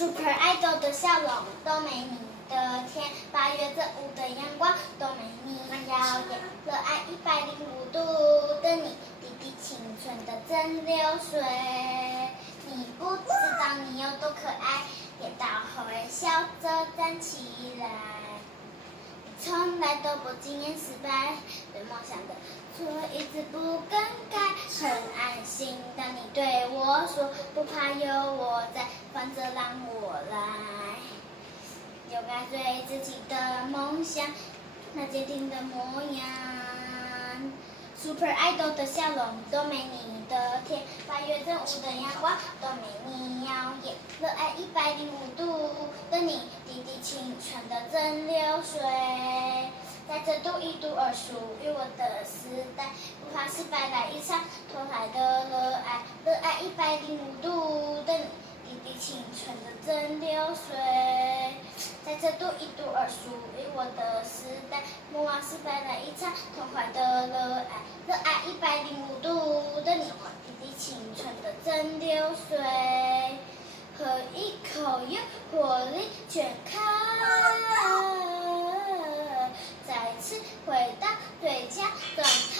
Super Idol 的笑容都没你的甜，8月正午的阳光都没你耀眼，热爱105度的你，滴滴青春的蒸馏水。你不知道你有多可爱，跌倒后会笑着站起来。你从来都不经验失败，对梦想的错一直不更改，很安心当你对我说，不怕有我在，反正让我来。勇敢追自己的梦想，那坚定的模样。Super Idol 的笑容都没你的甜，8月正午的阳光都没你耀眼，热爱105度的你，滴滴青春的蒸馏水。在这度一度而属于我的时代，不怕失败来一场投胎的热爱，热爱105度的你，滴滴青春的蒸馏水。在这度一度而属于我的时代，不怕失败来一场痛快的热爱，热爱105度的你，滴滴青春的蒸馏水。喝一口有活力全开，再次回到最佳状态。